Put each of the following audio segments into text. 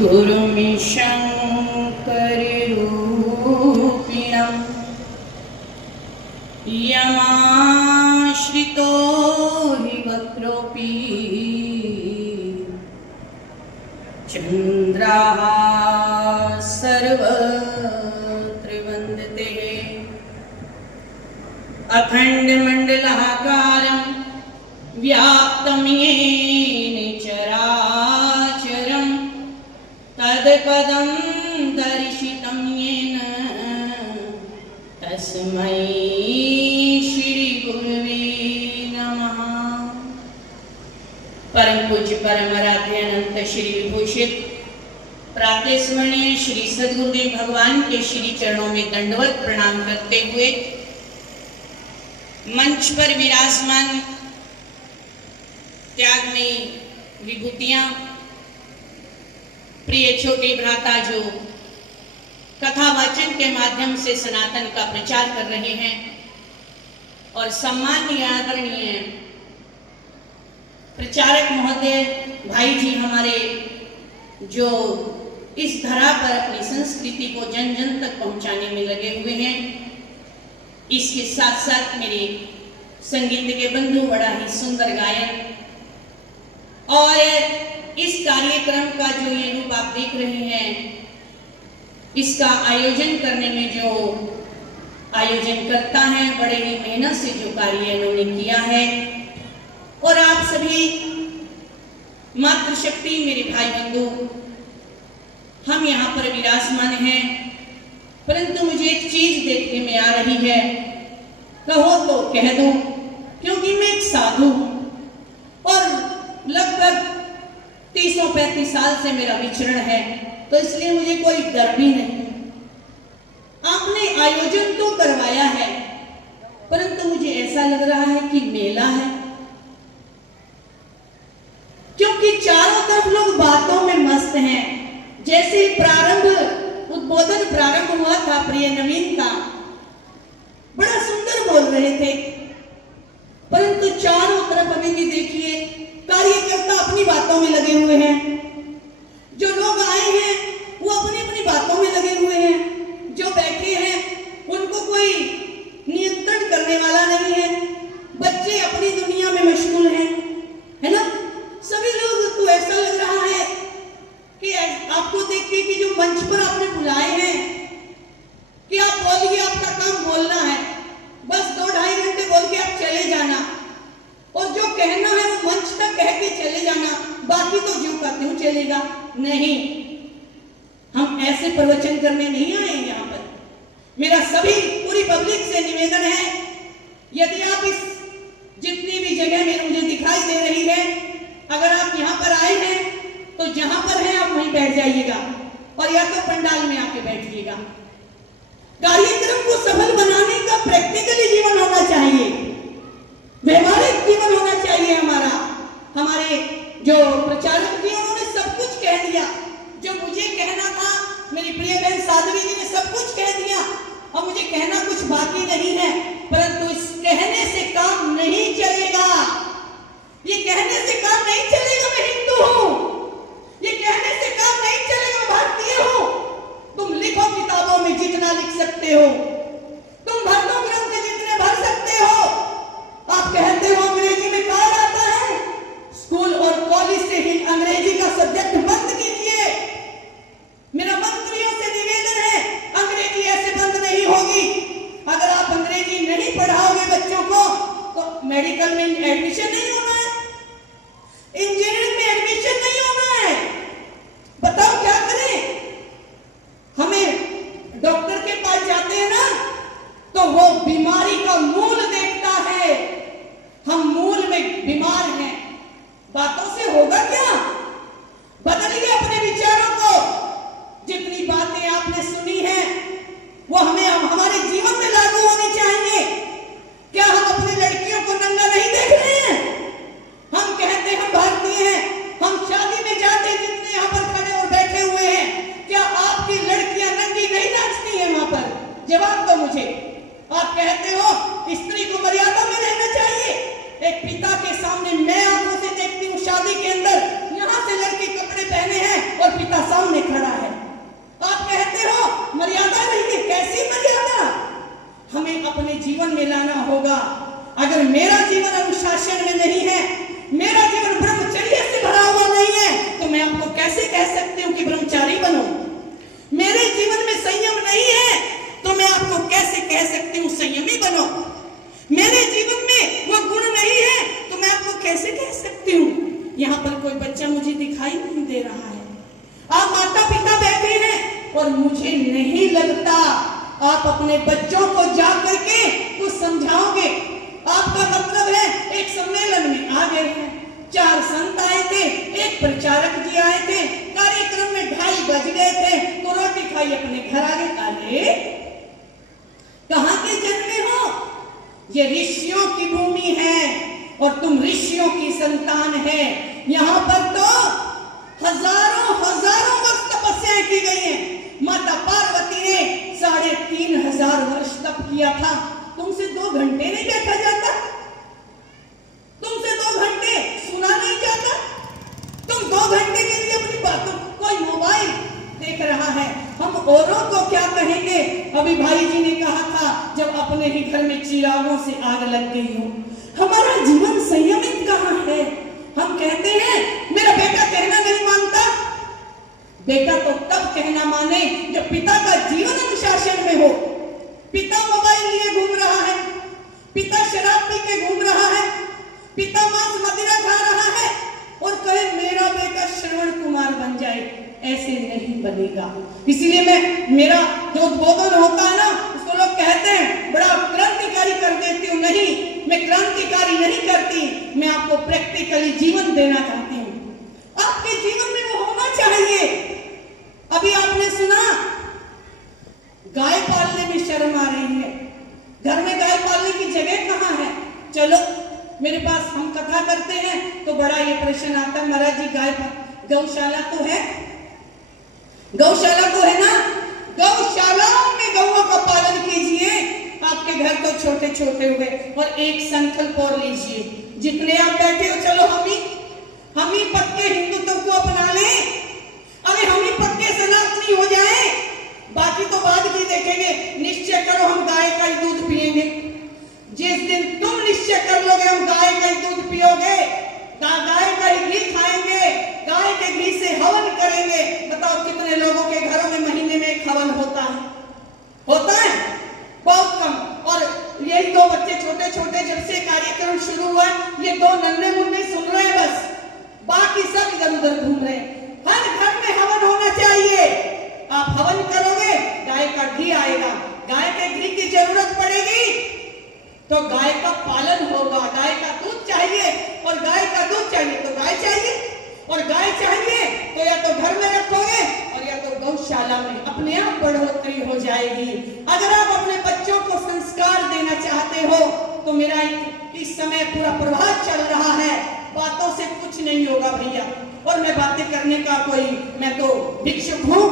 गुरुं शङ्कररूपिणं यमाश्रितो हि वक्रोऽपि चन्द्राः सर्वत्र वन्दते। अखण्डमण्डलाकारं व्याप्तं येन चराचरं तत्पदं दर्शितं येन तस्मै श्री गुरुवे नमः। परम पूज्य परम आराध्य अनंत श्री विभूषित प्रातः स्मरणीय श्री सद्गुरुदेव भगवान के श्री चरणों में दंडवत प्रणाम करते हुए मंच पर विराजमान त्यागमयी विभूतियां, प्रिय छोटे भ्राता जो कथा वाचन के माध्यम से सनातन का प्रचार कर रहे हैं, और सम्माननीय आदरणीय प्रचारक महोदय भाई जी हमारे जो इस धरा पर अपनी संस्कृति को जन जन तक पहुंचाने में लगे हुए हैं। इसके साथ साथ मेरे संगीत के बंधु बड़ा ही सुंदर गायन, और इस कार्यक्रम का जो ये रूप आप देख रहे हैं, इसका आयोजन करने में जो आयोजन करता है, बड़े ही मेहनत से जो कार्य इन्होंने किया है, और आप सभी मातृशक्ति मेरे भाई बंधु हम यहाँ पर विराजमान हैं। परंतु मुझे एक चीज देखने में आ रही है, कहो तो कह दो, क्योंकि मैं एक साधु हूं और लगभग 30-35 साल से मेरा विचरण है, तो इसलिए मुझे कोई डर भी नहीं। आपने आयोजन तो करवाया है, परंतु मुझे ऐसा लग रहा है कि मेला है, क्योंकि चारों तरफ लोग बातों में मस्त हैं। जैसे उद्बोधन प्रारंभ हुआ था प्रिय नवीन का, बड़ा सुंदर बोल रहे थे, परंतु चारों तरफ अभी भी देखिए कार्यकर्ता अपनी बातों में लगे हुए हैं। जो लोग आए हैं वो अपनी अपनी बातों में लगे हुए हैं, जो बैठे हैं उनको कोई नियंत्रण करने वाला नहीं है। बच्चे अपनी दुनिया में मशगूल हैं, है ना सभी लोग। तो ऐसा लग रहा है कि आपको देख के कि जो मंच पर आपने बुलाए हैं कि आप बोलिए, आपका काम बोलना है, बस 2-2.5 घंटे बोल के आप चले जाना, और जो कहना है वो मंच तक कह के चले जाना, बाकी तो जो का त्यों चलेगा। नहीं, हम ऐसे प्रवचन करने नहीं आए यहाँ पर। मेरा सभी पूरी पब्लिक से निवेदन है, यदि आप इस जितनी भी जगह में मुझे दिखाई दे रही है, अगर आप यहाँ पर आए हैं तो जहां पर हैं आप वहीं बैठ जाइएगा, और या तो पंडाल में आके बैठिएगा। कार्यक्रम को सफल बनाने का प्रैक्टिकली जीवन होना चाहिए, व्यवहारिक जीवन होना चाहिए हमारा। हमारे जो प्रचारक जी उन्होंने सब कुछ कह दिया, जो मुझे कहना था मेरी प्रिय बहन साध्वी जी ने सब कुछ कह दिया, और मुझे कहना कुछ बाकी नहीं है। परंतु इस कहने से काम नहीं चलेगा, ये कहने से काम नहीं चलेगा मैं हिंदू हूं, ये कहने से काम नहीं चलेगा मैं भारतीय हूं। तुम लिखो किताबों में जितना लिख सकते हो, तुम भर दो ग्रंथ जितने भर सकते हो। आप कहते हो अंग्रेजी में कहा जाता है, स्कूल और कॉलेज से ही अंग्रेजी का सब्जेक्ट बंद कीजिए। मेरा मंत्रियों से निवेदन है, अंग्रेजी ऐसे बंद नहीं होगी। अगर आप अंग्रेजी नहीं पढ़ाओगे बच्चों को तो मेडिकल में एडमिशन नहीं होना है, इंजीनियरिंग में एडमिशन नहीं होना है। बताओ क्या करें? हमें डॉक्टर के पास जाते हैं ना, संयमी बनो। मेरे जीवन में वो गुण नहीं है तो मैं आपको कैसे कह सकती हूँ। यहाँ पर कोई बच्चा मुझे दिखाई नहीं दे रहा है। आप माता पिता बैठे हैं और मुझे नहीं लगता आप अपने बच्चों को जा करके कुछ समझाओगे। आपका मतलब है एक सम्मेलन में आ गए हैं, 4 संत आए थे, एक प्रचारक जी आए थे, कार्यक्रम में 2:30 बज गए थे तो रोटी खाई अपने घर आ गए। अरे कहाँ के जन्मे हो? ये ऋषियों की भूमि है और तुम ऋषियों की संतान है। यहाँ पर तो हजारों हजारों वर्ष तपस्याएं की गई हैं। माता पार्वती ने 3500 वर्ष तप किया था। तुमसे 2 घंटे नहीं बैठा जाता? तुमसे 2 घंटे सुना नहीं जाता? तुम 2 घंटे के लिए अपनी बातों, कोई मोबाइल देख रहा है, हम औरों को क्या कहेंगे? अभी भाई जी ने कहा था जब अपने ही घर में चिरागों से आग लग गई हो। हमारा जीवन संयमित कहाँ है? हम कहते हैं मेरा बेटा कहना नहीं मानता। बेटा तो तब कहना माने जब पिता का जीवन अनुशासन में हो। पिता मोबाइल लिए घूम रहा है, पिता शराब पी के घूम रहा है, पिता मांस मदिरा खा रहा है और कहे मेरा बेटा श्रवण कुमार बन जाए, ऐसे नहीं बनेगा। इसीलिए मेरा जो उद्बोधन होता है ना, उसको लोग कहते हैं बड़ा क्रांतिकारी कर देती हूँ। नहीं, मैं क्रांतिकारी नहीं करती, मैं आपको प्रैक्टिकली जीवन देना चाहती हूँ। आपके जीवन में वो होना चाहिए। अभी आपने सुना गाय पालने में शर्म आ रही है। घर में गाय पालने की जगह कहाँ है? चलो मेरे पास हम कथा करते हैं तो बड़ा ये प्रश्न आता है, महाराज जी गौशाला तो है, गौशाला तो है ना, गौशालाओं में गौओं का पालन कीजिए। आपके घर तो छोटे छोटे हुए और एक संकल्प और लीजिए, जितने आप बैठे हो चलो हम ही पक्के हिंदुत्व को अपना लें। अरे हम ही पक्के सनातनी हो जाए, बाकी तो बाद की देखेंगे। निश्चय करो हम गाय का ही दूध पिएंगे। जिस दिन तुम निश्चय कर लोगे हम गाय का ही दूध पियोगे, गाय का ही घी खाएंगे, गाय के घी से हवन करेंगे। बताओ कितने लोगों के घरों में महीने में एक हवन होता है? होता है बहुत कम। और यही 2 बच्चे छोटे छोटे, जब से कार्यक्रम शुरू हुआ ये 2 नन्हे मुन्ने सुन रहे हैं बस, बाकी सब इधर उधर घूम रहे हैं। हर घर में हवन होना चाहिए। आप हवन करोगे गाय का घी आएगा, गाय के घी की जरूरत पड़ेगी तो गाय का पालन होगा। गाय का दूध चाहिए और गाय का दूध चाहिए तो गाय चाहिए, और गाय चाहिए तो या तो घर में रखोगे और या तो गौशाला में। अपने आप बढ़ोतरी हो जाएगी। अगर आप अपने बच्चों को संस्कार देना चाहते हो तो मेरा इस समय पूरा प्रभाव चल रहा है, बातों से कुछ नहीं होगा भैया। और मैं बातें करने का मैं तो भिक्षुक हूँ,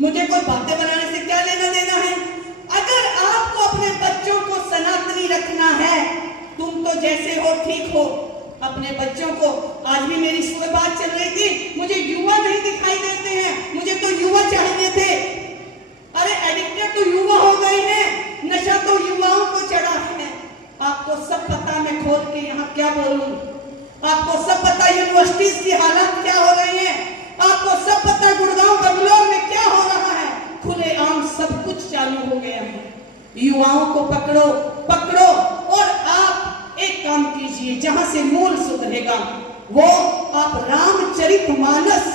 मुझे कोई बातें बनाने से क्या लेना देना है। अगर आपको अपने बच्चों को सनातनी रखना है, तुम तो जैसे हो ठीक हो, अपने बच्चों को। आज भी मेरी सुबह बात चल रही थी, मुझे युवा नहीं दिखाई देते हैं, मुझे तो युवा चाहिए थे। अरे एडिक्टेड तो युवा हो गए हैं, नशा तो युवाओं को चढ़ा है। आपको सब पता, मैं खोल के यहाँ क्या बोलूं, आपको सब पता यूनिवर्सिटीज की हालत क्या हो रही है, आपको सब पता गुड़गांव बंगलोर में क्या हो रहा है। खुलेआम सब कुछ चालू हो गया है। युवाओं को पकड़ो और आप एक काम कीजिए, जहां से मूल सुधरेगा वो आप रामचरितमानस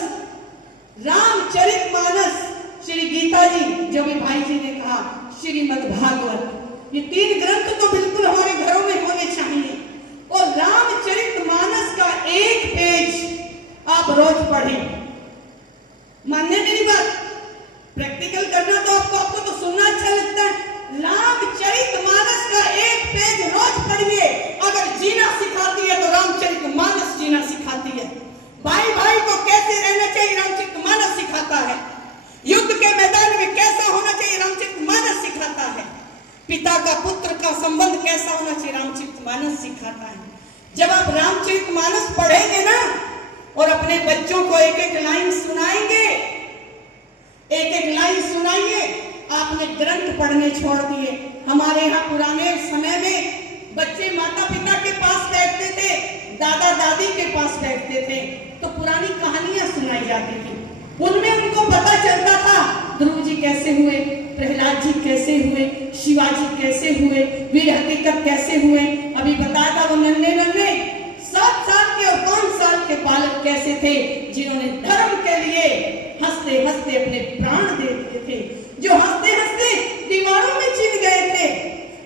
श्री गीता जी, जो भी भाई जी ने कहा, श्रीमद् भागवत, ये 3 ग्रंथ तो बिल्कुल हमारे घरों में होने चाहिए। और रामचरितमानस का 1 पेज आप रोज पढ़ें। मानने मेरी बात, प्रैक्टिकल करना तो आपको तो सुनना अच्छा लगता है। रामचरितमानस का 1 पेज रोज पढ़िए। अगर जीना सिखाती है तो रामचरितमानस जीना सिखाती है। भाई भाई को कैसे रहना चाहिए रामचरितमानस सिखाता है। युद्ध के मैदान में कैसा होना चाहिए रामचरितमानस सिखाता है। पिता का पुत्र का संबंध कैसा होना चाहिए रामचरितमानस सिखाता है। जब आप रामचरितमानस पढ़ेंगे ना और अपने बच्चों को 1-1 लाइन सुनाएंगे, 1-1 लाइन सुनाइए। आपने ग्रंथ पढ़ने छोड़ दिए। हमारे यहाँ पुराने समय में बच्चे माता पिता के पास बैठते थे, दादा दादी के पास बैठते थे तो पुरानी कहानियां सुनाई जाती थी। उनमें उनको पता चलता था ध्रुव जी कैसे हुए, प्रहलाद जी कैसे हुए, शिवाजी कैसे हुए, वीर हकीकत कैसे हुए। अभी बताया था वो नन्हे नन्हे 7 साल के और 5 साल के बालक कैसे थे, जिन्होंने धर्म के लिए हंसते हंसते अपने प्राण दे दिए थे, जो हंसते हंसते दीवारों में चिन गए थे।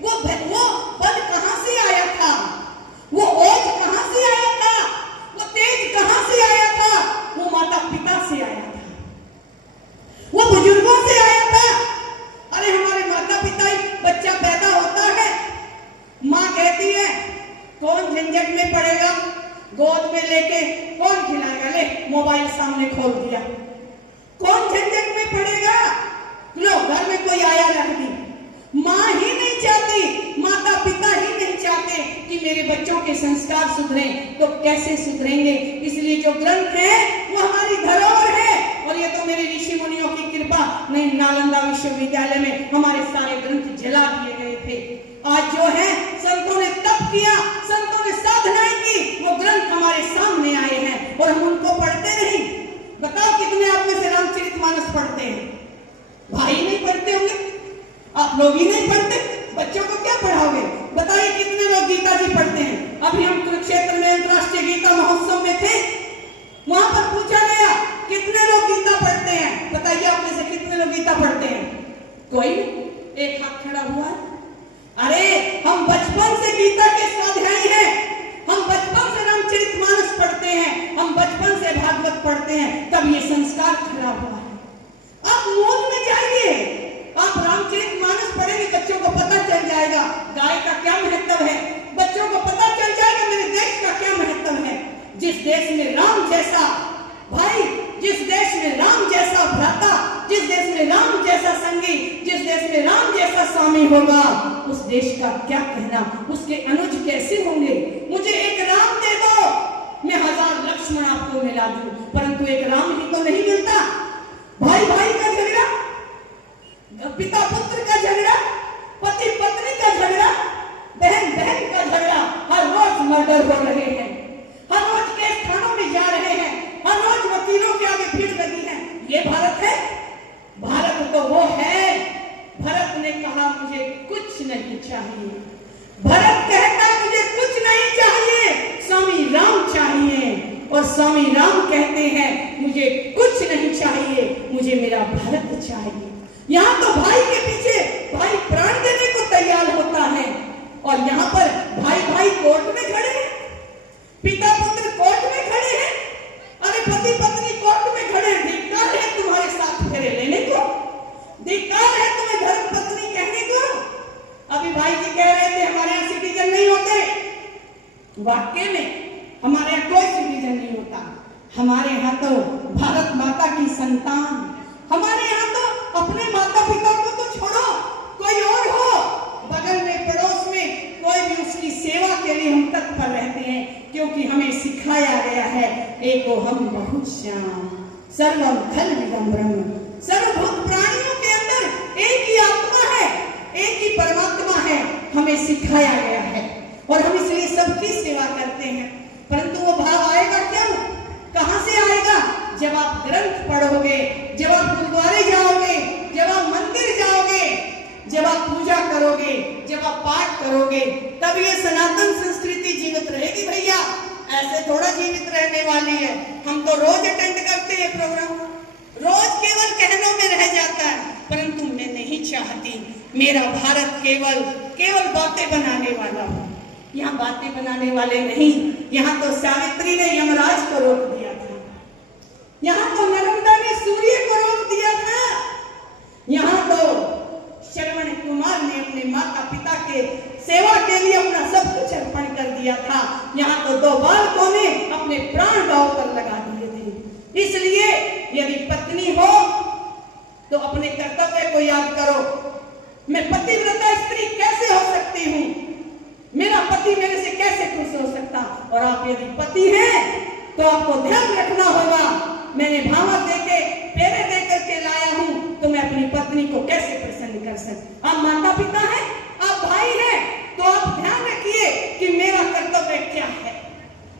वो बल कहां से आया था, वो ओज कहां से आया था, वो तेज कहां से आया था? वो माता पिता से आया था, वो बुजुर्गों से आया था। अरे हमारे माता पिता, बच्चा पैदा होता है, माँ कहती है कौन झंझट में पड़ेगा, गोद में लेके कौन खिलाएगा, ले मोबाइल सामने खोल दिया, कौन झंझट में पड़ेगा, लो घर में कोई आया रख दी। माँ ही नहीं चाहती, माता पिता ही नहीं चाहते कि मेरे बच्चों के संस्कार सुधरें, तो कैसे सुधरेंगे? इसलिए जो ग्रंथ है वो हमारी धरोहर है, और ये तो मेरे ऋषि मुनियों की कृपा नहीं, नालंदा विश्वविद्यालय में हमारे सारे ग्रंथ जला दिए गए थे। आज जो है संतों ने तप किया, संतों ने साधनाएं की, वो ग्रंथ हमारे सामने आए हैं और हम उनको पढ़ते नहीं। बताओ कितने आप में से रामचरितमानस पढ़ते हैं? भाई नहीं पढ़ते होंगे, आप लोग ही नहीं पढ़ते, बच्चों को क्या पढ़ाओगे? बताइए कितने लोग गीता जी पढ़ते हैं? अभी हम कुरुक्षेत्र में अंतरराष्ट्रीय गीता महोत्सव में थे, वहां पर पूछा गया कितने लोग गीता पढ़ते हैं? बताइए आप में से कितने लोग गीता पढ़ते हैं? कोई? एक हाथ खड़ा हुआ है। अरे हम बचपन से गीता के स्वाध्यायी हैं, हम बचपन से रामचरितमानस पढ़ते हैं, हम बचपन से भागवत पढ़ते हैं, तब ये संस्कार खराब हुआ है। आप मूल में जाइए, आप रामचरितमानस पढ़ेंगे, बच्चों को पता चल जाएगा गाय का क्या महत्व है, बच्चों को पता चल जाएगा मेरे देश का क्या महत्व है। जिस देश में राम जैसा भाई, जिस देश में राम जैसा भ्राता, जिस देश में राम जैसा संगी, जिस देश में राम जैसा स्वामी होगा, उस देश का क्या कहना, उसके अनुज कैसे होंगे। मुझे एक राम दे दो, मैं 1000 लक्ष्मण आपको मिला दूं, परंतु एक राम ही तो नहीं मिलता। भाई भाई का झगड़ा, पिता पुत्र का झगड़ा, पति पत्नी का झगड़ा, बहन बहन का झगड़ा, हर रोज मर्डर हो रहे हैं, हर रोज केस थानों में जा रहे हैं, हर रोज वकीलों के आगे भीड़ लगी है। ये भारत है? भारत तो वो है, भरत ने कहा मुझे कुछ नहीं चाहिए, भरत कहता मुझे कुछ नहीं चाहिए, स्वामी राम चाहिए, और स्वामी राम कहते हैं मुझे कुछ नहीं चाहिए, मुझे मेरा भारत चाहिए। यहाँ तो भाई के पीछे भाई प्राण देने को तैयार होता है, और यहाँ पर भाई भाई कोर्ट में खड़े हैं, पिता पुत्र कोर्ट में खड़े हैं, अरे पति पत्नी कोर्ट में खड़े हैं। धिक्कार है तुम्हारे साथ फेरे लेने को, धिक्कार है तुम्हें धर्म पत्नी कहने को। अभी भाई जी कह रहे थे हमारे यहाँ सिटीजन नहीं होते, वाकई में हमारे यहाँ कोई सिटीजन नहीं होता। हमारे यहाँ तो भारत माता की संतान, हमारे यहाँ तो अपने माता पिता को तो छोड़ो, कोई और हो, बगल में पड़ोस में कोई भी उसकी सेवा के लिए हम तत्पर रहते हैं, क्योंकि हमें सिखाया गया है एको हम बहुश्याम सर्वम खलविदं ब्रह्म। सर्वभूत प्राणियों के अंदर एक ही आत्मा है, एक ही परमात्मा है, हमें सिखाया गया है, और हम इसलिए सबकी सेवा करते हैं। परंतु वो भाव आएगा क्यों, कहां से आएगा? जब आप ग्रंथ पढ़ोगे, जब आप गुरुद्वारे जाओगे, जब आप मंदिर जाओगे, जब आप पूजा करोगे, जब आप पाठ करोगे, तब ये सनातन संस्कृति जीवित रहेगी। भैया ऐसे थोड़ा जीवित रहने वाली है। हम तो रोज अटेंड करते हैं प्रोग्राम, रोज केवल कहनों में रह जाता है, परंतु मैं नहीं चाहती मेरा भारत केवल बातें बनाने वाला हो। यहाँ बातें बनाने वाले नहीं, यहाँ तो सावित्री ने यमराज को रोक दिया था, यहाँ तो नर्मदा ने सूर्य को रोक दिया था, यहाँ तो श्रवण कुमार ने अपने माता पिता के सेवा के लिए अपना सब कुछ अर्पण कर दिया था, यहाँ तो 2 बालकों ने अपने प्राण दांव पर लगा दिए थे। इसलिए यदि पत्नी हो तो अपने कर्तव्य को याद करो। मैं पतिव्रता स्त्री कैसे हो सकती हूँ, मेरा पति मेरे से कैसे खुश हो सकता? और आप यदि पति हैं तो आपको ध्यान रखना होगा, मैंने भावा देके फेरे दे करके लाया हूं, तो मैं अपनी पत्नी को कैसे प्रसन्न कर सकती? आप माता पिता हैं, आप भाई हैं, तो आप ध्यान रखिए कि मेरा कर्तव्य क्या है,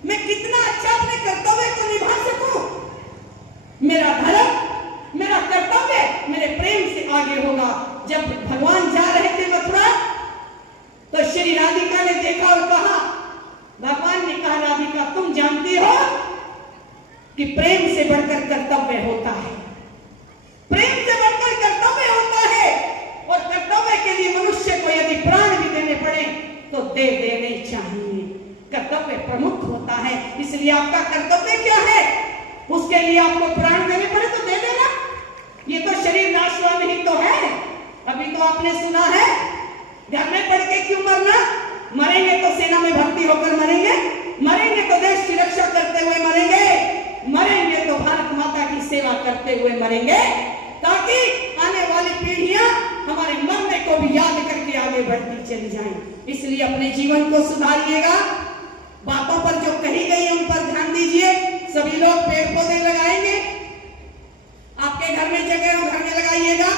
मैं कितना अच्छा अपने कर्तव्य को निभा सकूं। मेरा धर्म, मेरा कर्तव्य मेरे प्रेम से आगे होगा। जब भगवान जा रहे थे मथुरा तो श्री राधिका ने देखा और कहा, भगवान ने कहा, राधिका तुम जानती हो कि प्रेम से बढ़कर कर्तव्य होता है, प्रेम से बढ़कर कर्तव्य होता है, और कर्तव्य के लिए मनुष्य को यदि प्राण भी देने पड़े तो दे देने चाहिए। कर्तव्य प्रमुख होता है, इसलिए आपका कर्तव्य क्या है, उसके लिए आपको प्राण देने पड़े तो दे देना। ये तो शरीर नाशवान ही तो है। अभी तो आपने सुना है, घर में पड़ के क्यों मरना, मरेंगे तो सेना में भर्ती होकर मरेंगे, मरेंगे तो देश की रक्षा करते हुए मरेंगे, मरेंगे तो भारत माता की सेवा करते हुए मरेंगे, ताकि आने वाली पीढ़ियां हमारे मरने को भी याद करके आगे बढ़ती चली जाएं। इसलिए अपने जीवन को सुधारिएगा, बातों पर जो कही गई उन पर ध्यान दीजिए। सभी लोग पेड़ पौधे लगाएंगे, आपके घर में जगह हो घर में लगाइएगा,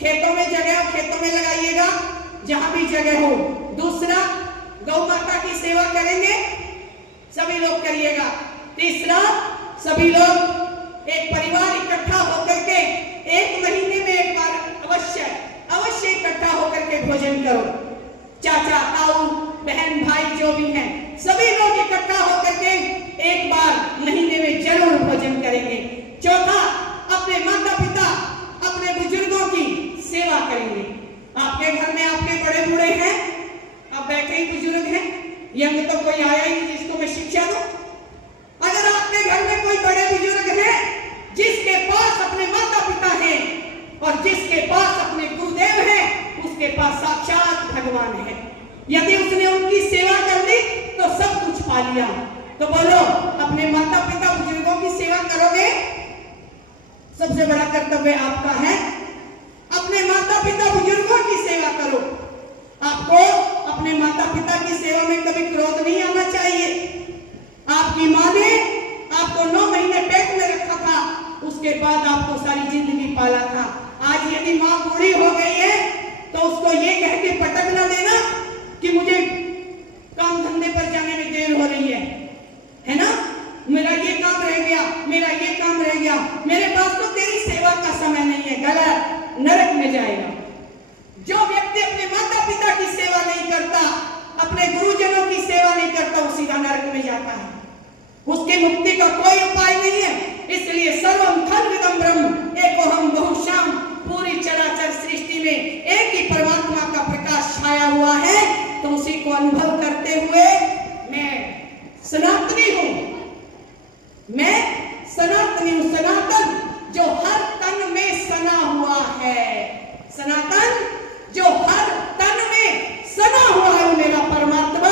खेतों में जगह हो खेतों में लगाइएगा, जहां भी जगह हो। दूसरा, गौ माता की सेवा करेंगे, सभी लोग करिएगा। तीसरा, सभी लोग एक परिवार इकट्ठा होकर के 1 महीने में एक बार अवश्य इकट्ठा होकर के भोजन करो। चाचा ताऊ बहन भाई जो भी हैं, सभी लोग इकट्ठा होकर के एक बार महीने में जरूर भोजन करेंगे। चौथा, अपने माता पिता अपने बुजुर्गों की सेवा करेंगे। आपके घर में आपके बड़े बूढ़े हैं, अब बैठे ही बुजुर्ग हैं, यंग तो कोई आया ही नहीं जिसको मैं शिक्षा दूं। अगर आपके घर में कोई बड़े बुजुर्ग हैं जिसके पास अपने माता पिता हैं और जिसके पास अपने गुरुदेव हैं, उसके पास साक्षात भगवान है। यदि उसने उनकी सेवा कर दी तो सब कुछ पा लिया। तो बोलो, अपने माता पिता बुजुर्गों की सेवा करोगे? सबसे बड़ा कर्तव्य आपका है, अपने माता पिता बुजुर्गों की सेवा करो। आपको अपने माता पिता की सेवा में कभी क्रोध नहीं आना चाहिए। आपकी माँ ने आपको 9 महीने पेट में रखा था, उसके बाद आपको सारी जिंदगी पाला था। आज यदि माँ बूढ़ी हो गई है तो उसको ये कह के पटक ना देना कि मुझे काम धंधे पर जाने में देर हो रही है ना, मेरा ये काम रह गया, मेरा ये काम रह गया, मेरे पास तो तेरी सेवा का समय नहीं है। गलत, नरक में जाएगा। जो व्यक्ति अपने माता पिता की सेवा नहीं करता, अपने गुरुजनों की सेवा नहीं करता, वो सीधा नरक में जाता है। उसकी मुक्ति का कोई उपाय नहीं है। इसलिए सर्वम खल्विदं ब्रह्म एकोहम बहुश्याम, पूरी चराचर सृष्टि में एक ही परमात्मा का प्रकाश छाया हुआ है। तो उसी को अनुभव करते हुए मैं सनातनी हूं, मैं सनातनी हूं। सनातन जो हर तन में सना हुआ है, सनातन जो हर तन में सना हुआ है, मेरा परमात्मा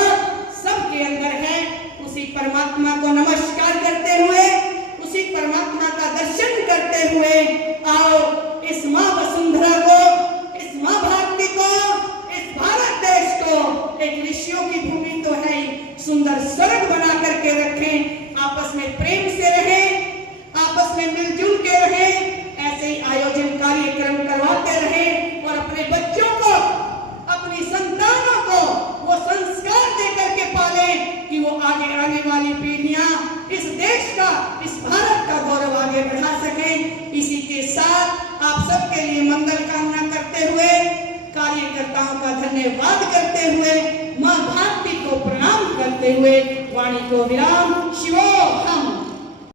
सबके अंदर है। उसी परमात्मा को नमस्कार करते हुए, उसी परमात्मा का दर्शन करते हुए आओ इस माँ वसुंधरा को, इस माँ भारती को, इस भारत देश को एक ऋषियों की भूमि तो है, सुंदर स्वर्ग बना करके रखें। आपस में प्रेम से रहें, आपस में मिलजुल के रहें, ऐसे ही आयोजन कार्यक्रम करवाते रहें और अपने बच्चों को, अपनी संतानों को वो संस्कार देकर के पालें कि वो आगे आने वाली पीढ़ियां इस देश का, इस भारत का गौरव आगे बढ़ा सकें। इसी के साथ आप सबके लिए मंगल कामना करते हुए, कार्यकर्ताओं का धन्यवाद करते हुए, मां भारती को प्रणाम करते हुए वाणी को विराम। शिवोहम।